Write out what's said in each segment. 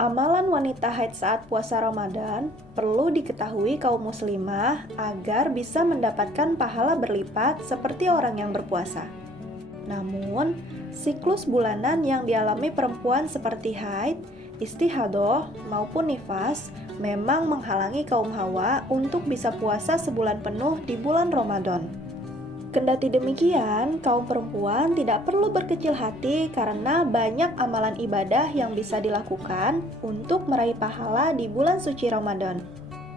Amalan wanita haid saat puasa Ramadan perlu diketahui kaum muslimah agar bisa mendapatkan pahala berlipat seperti orang yang berpuasa. Namun, siklus bulanan yang dialami perempuan seperti haid, istihadoh, maupun nifas memang menghalangi kaum hawa untuk bisa puasa sebulan penuh di bulan Ramadan. Kendati demikian, kaum perempuan tidak perlu berkecil hati karena banyak amalan ibadah yang bisa dilakukan untuk meraih pahala di bulan suci Ramadan.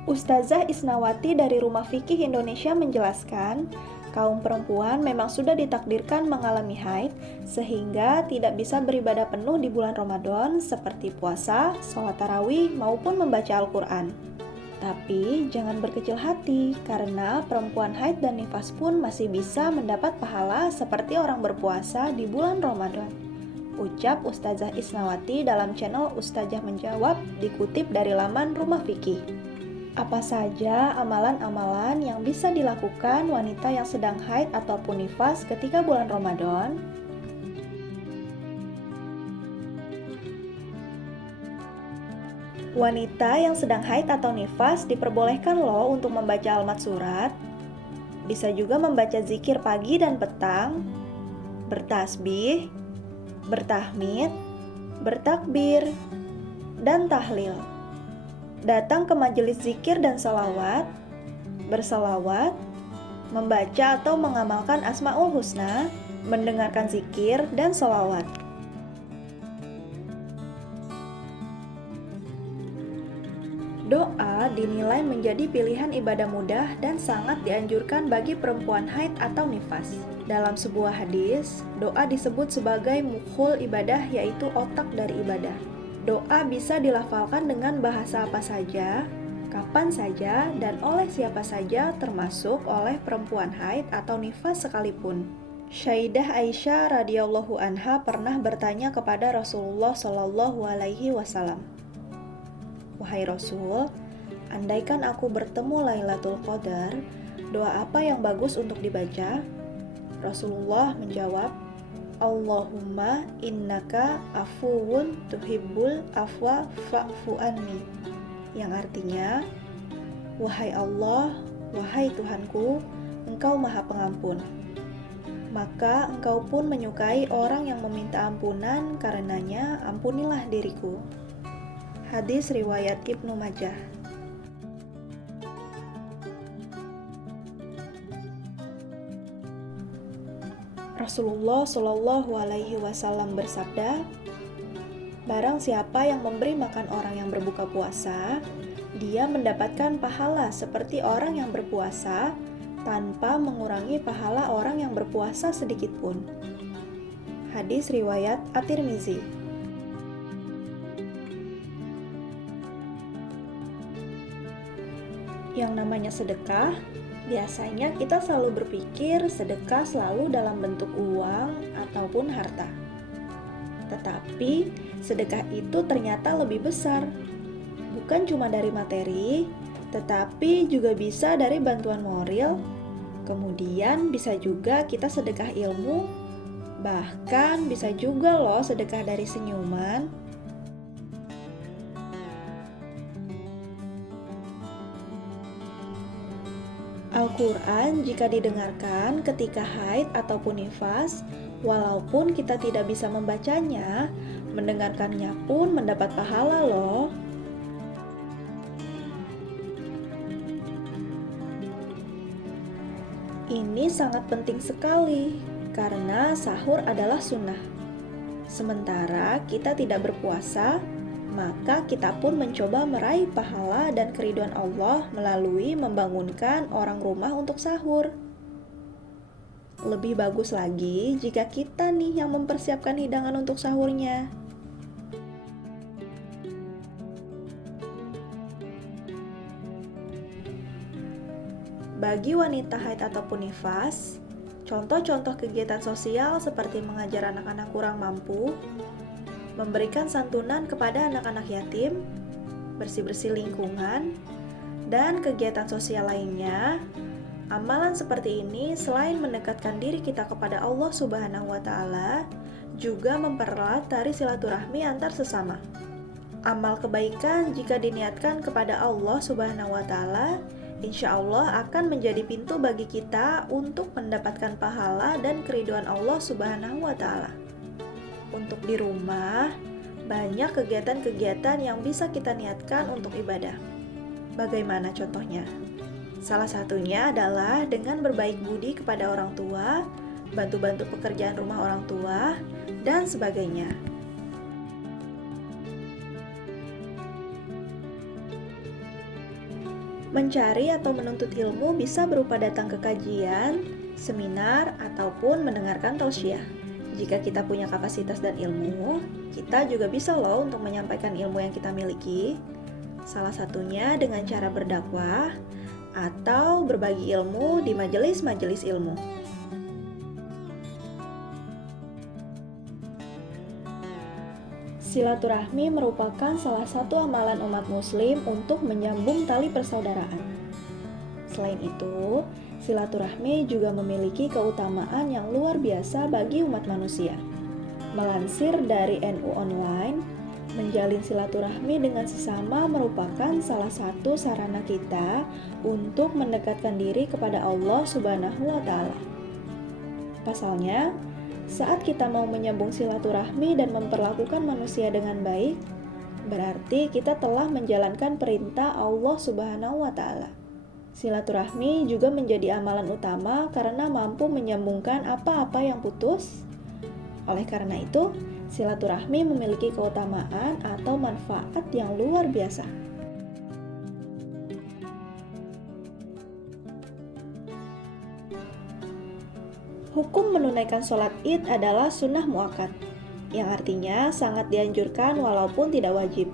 Ustazah Isnawati dari Rumah Fikih Indonesia menjelaskan, kaum perempuan memang sudah ditakdirkan mengalami haid sehingga tidak bisa beribadah penuh di bulan Ramadan seperti puasa, sholat tarawih, maupun membaca Al-Quran. Tapi jangan berkecil hati karena perempuan haid dan nifas pun masih bisa mendapat pahala seperti orang berpuasa di bulan Ramadan. Ucap Ustazah Isnawati dalam channel Ustazah Menjawab dikutip dari laman Rumah Fikih. Apa saja amalan-amalan yang bisa dilakukan wanita yang sedang haid ataupun nifas ketika bulan Ramadan? Wanita yang sedang haid atau nifas diperbolehkan loh untuk membaca almat surat. Bisa juga membaca zikir pagi dan petang, bertasbih, bertahmid, bertakbir, dan tahlil. Datang ke majelis zikir dan salawat, bersalawat, membaca atau mengamalkan Asmaul Husna, mendengarkan zikir dan salawat. Doa dinilai menjadi pilihan ibadah mudah dan sangat dianjurkan bagi perempuan haid atau nifas. Dalam sebuah hadis, doa disebut sebagai mukhul ibadah, yaitu otak dari ibadah. Doa bisa dilafalkan dengan bahasa apa saja, kapan saja, dan oleh siapa saja, termasuk oleh perempuan haid atau nifas sekalipun. Syaidah Aisyah radhiyallahu anha pernah bertanya kepada Rasulullah Shallallahu alaihi wasallam, "Wahai Rasul, andaikan aku bertemu Lailatul Qadar, doa apa yang bagus untuk dibaca?" Rasulullah menjawab, "Allahumma innaka afuwun tuhibbul afwa fa'fu anni." Yang artinya, "Wahai Allah, wahai Tuhanku, Engkau Maha Pengampun. Maka Engkau pun menyukai orang yang meminta ampunan, karenanya ampunilah diriku." Hadis riwayat Ibnu Majah. Rasulullah Shallallahu alaihi wasallam bersabda, "Barang siapa yang memberi makan orang yang berbuka puasa, dia mendapatkan pahala seperti orang yang berpuasa tanpa mengurangi pahala orang yang berpuasa sedikit pun." Hadis riwayat At-Tirmizi. Yang namanya sedekah, biasanya kita selalu berpikir sedekah selalu dalam bentuk uang ataupun harta. Tetapi sedekah itu ternyata lebih besar. Bukan cuma dari materi, tetapi juga bisa dari bantuan moral. Kemudian bisa juga kita sedekah ilmu, bahkan bisa juga loh sedekah dari senyuman. Al-Quran jika didengarkan ketika haid ataupun nifas, walaupun kita tidak bisa membacanya, mendengarkannya pun mendapat pahala loh. Ini sangat penting sekali, karena sahur adalah sunnah. Sementara kita tidak berpuasa, maka kita pun mencoba meraih pahala dan keridhaan Allah melalui membangunkan orang rumah untuk sahur. Lebih bagus lagi jika kita nih yang mempersiapkan hidangan untuk sahurnya. Bagi wanita haid ataupun nifas, contoh-contoh kegiatan sosial seperti mengajar anak-anak kurang mampu, memberikan santunan kepada anak-anak yatim, bersih-bersih lingkungan, dan kegiatan sosial lainnya. Amalan seperti ini selain mendekatkan diri kita kepada Allah Subhanahu wa Ta'ala, juga mempererat tali silaturahmi antar sesama. Amal kebaikan jika diniatkan kepada Allah Subhanahu wa Ta'ala, insya Allah akan menjadi pintu bagi kita untuk mendapatkan pahala dan keridhaan Allah Subhanahu wa Ta'ala. Untuk di rumah, banyak kegiatan-kegiatan yang bisa kita niatkan untuk ibadah. Bagaimana contohnya? Salah satunya adalah dengan berbaik budi kepada orang tua, bantu-bantu pekerjaan rumah orang tua, dan sebagainya. Mencari atau menuntut ilmu bisa berupa datang ke kajian, seminar, ataupun mendengarkan tausiah. Jika kita punya kapasitas dan ilmu, kita juga bisa loh untuk menyampaikan ilmu yang kita miliki. Salah satunya dengan cara berdakwah atau berbagi ilmu di majelis-majelis ilmu. Silaturahmi merupakan salah satu amalan umat muslim untuk menyambung tali persaudaraan. Selain itu, silaturahmi juga memiliki keutamaan yang luar biasa bagi umat manusia. Melansir dari NU Online, menjalin silaturahmi dengan sesama merupakan salah satu sarana kita untuk mendekatkan diri kepada Allah Subhanahu wa Ta'ala. Pasalnya, saat kita mau menyambung silaturahmi dan memperlakukan manusia dengan baik, berarti kita telah menjalankan perintah Allah Subhanahu wa Ta'ala. Silaturahmi juga menjadi amalan utama karena mampu menyambungkan apa-apa yang putus. Oleh karena itu, silaturahmi memiliki keutamaan atau manfaat yang luar biasa. Hukum menunaikan sholat Id adalah sunnah muakkad, yang artinya sangat dianjurkan walaupun tidak wajib.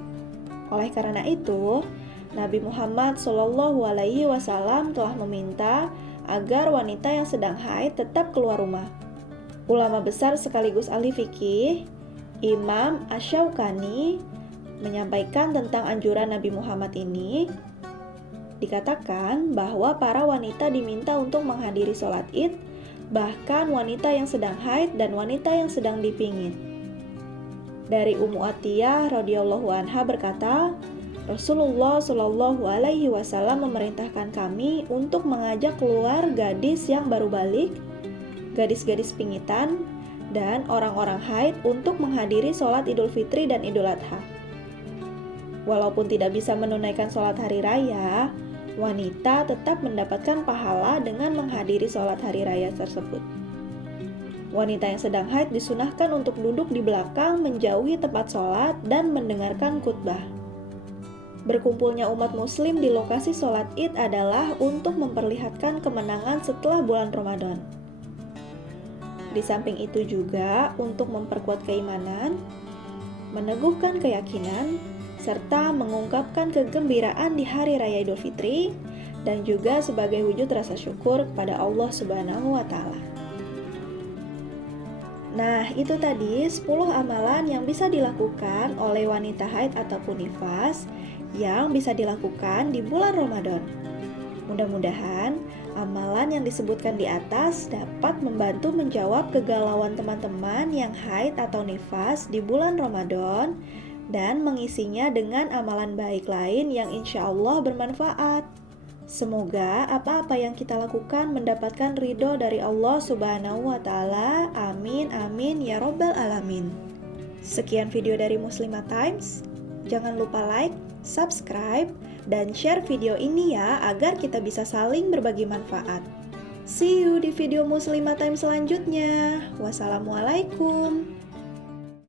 Oleh karena itu, Nabi Muhammad SAW telah meminta agar wanita yang sedang haid tetap keluar rumah. Ulama besar sekaligus ahli fikih, Imam Asy-Syaukani, menyampaikan tentang anjuran Nabi Muhammad ini. Dikatakan bahwa para wanita diminta untuk menghadiri sholat Id, bahkan wanita yang sedang haid dan wanita yang sedang dipingit. Dari Ummu Atiyah radhiyallahu anha berkata, Rasulullah Shallallahu alaihi wasallam memerintahkan kami untuk mengajak keluar gadis yang baru balik, gadis-gadis pingitan, dan orang-orang haid untuk menghadiri sholat Idul Fitri dan Idul Adha. Walaupun tidak bisa menunaikan sholat hari raya, wanita tetap mendapatkan pahala dengan menghadiri sholat hari raya tersebut. Wanita yang sedang haid disunahkan untuk duduk di belakang menjauhi tempat sholat dan mendengarkan khutbah. Berkumpulnya umat muslim di lokasi sholat Id adalah untuk memperlihatkan kemenangan setelah bulan Ramadan. Di samping itu juga untuk memperkuat keimanan, meneguhkan keyakinan, serta mengungkapkan kegembiraan di Hari Raya Idul Fitri, dan juga sebagai wujud rasa syukur kepada Allah Subhanahu wa Ta'ala. Nah, itu tadi 10 amalan yang bisa dilakukan oleh wanita haid ataupun nifas yang bisa dilakukan di bulan Ramadan. Mudah-mudahan amalan yang disebutkan di atas dapat membantu menjawab kegalauan teman-teman yang haid atau nifas di bulan Ramadan dan mengisinya dengan amalan baik lain yang insya Allah bermanfaat. Semoga apa-apa yang kita lakukan mendapatkan ridho dari Allah Subhanahu wa Ta'ala. Amin, amin, ya Rabbal Alamin. Sekian video dari Muslimah Times. Jangan lupa like, subscribe, dan share video ini ya agar kita bisa saling berbagi manfaat. See you di video Muslimah Times selanjutnya. Wassalamualaikum.